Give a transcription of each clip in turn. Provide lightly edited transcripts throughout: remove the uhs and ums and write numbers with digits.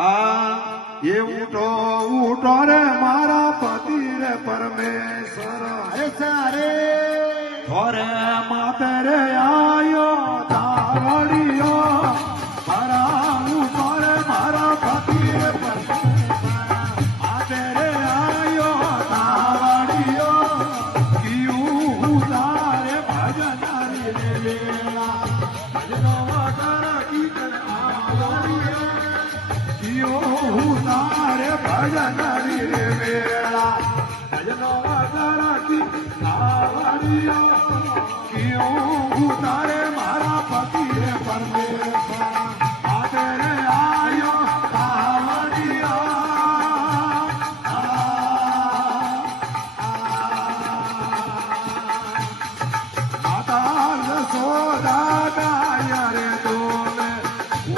ये उठो उठो रे मारा पति रे परमेश्वर ऐसा रे थोरे माते रे आयो तावड़ियो मारा उठो रे मारा पति रे परमेश्वर माते रे आयो तावड़ियो क्यों तारे भजन रे लेला भजनो वगर कीर्तन आवड़ियो क्यों तारे भजन रे वेला भजनो वगर कीर्तन आवड़ियो क्यों तारे मारा पति रे परमेश्वर माते रे आयो तावड़ियो माता यशोदा गाया रे तोले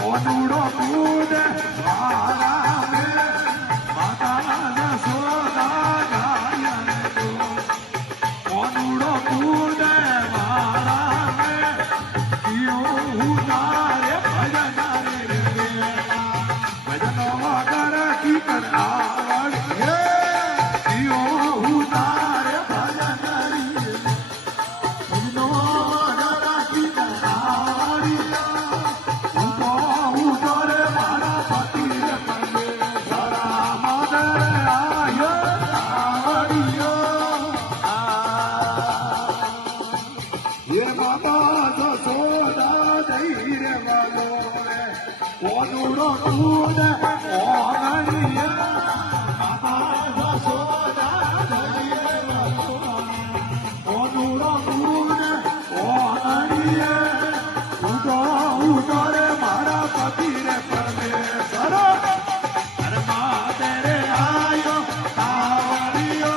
ओनुड़ो कूदे मारा में माता यशोदा गाया रे तोले ओनुड़ो कूदे मारा में क्यों तारे भजन रे वेला भजनो वगर कीर्तन आवड़ियो क्यों तारे भजन रे भजनो वगर कीर्तन आवड़ियो उठो उठो रे मारा पति रे परमेश्वर माते रे आयो आवड़ियो ये माता यशोदा धैर्य वालो रे ओनुड़ो कूदे ओगड़िया माता यशोदा धैर्य वालो ओनुड़ो कूदे ओगड़िया उठो उठो रे मारा पति रे परमेश्वर अरे माते रे आयो तावड़ियो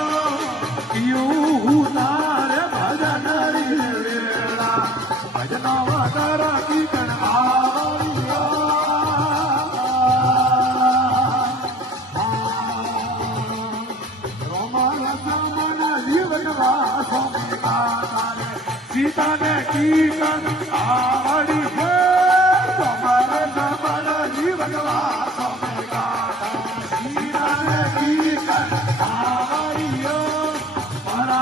क्यों तारे भजन रे वेला भजनो वगर कीर्तन आवड़ियो रोमन समन जीवन वासो गातारे सीता ने कीर्तन आवड़ियो रोमन समन जीवन वासो गातारे सीता ने कीर्तन आवड़ियो मारा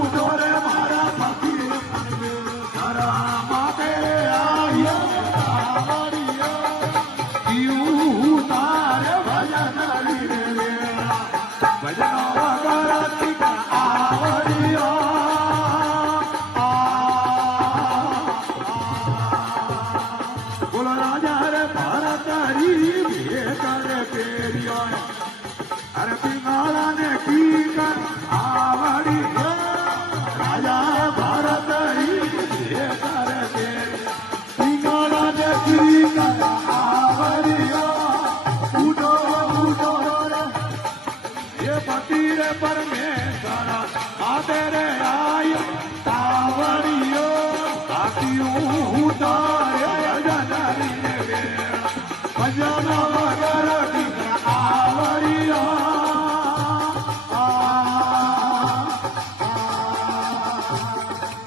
उठो रे मारा पति रे परमेश्वर माते आयो आवड़ियो क्यों तारे भजन रे वेला भजनो वगर कीर्तन आवड़ियो बोलो राजा रे भरत हरी भेट रे पेरियो अरे पिंगाला ने कीर्तन आवड़ियो राजा भरत हरी भेट रे पेरियो पिंगाला ने कीर्तन आवड़ियो उठो उठो रे ये पति रे परमेश्वर माते रे आयो तावड़ियो क्यों तारे भजन रे वेला भजनो वगर कीर्तन आवड़ियो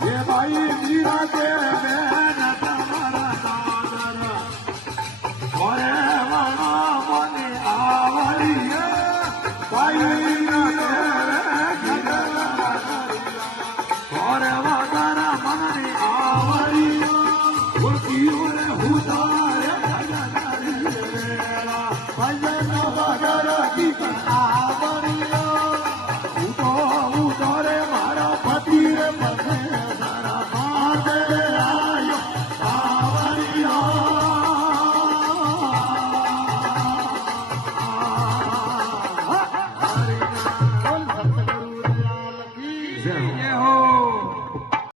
ये भाई मीरा के बहन तुम्हारा सागर ओरे वना मने आवड़ियो भाई मीरा के ओरे वगर मने आवड़ियो क्यों रे हुतारे भजन रे वेला भजन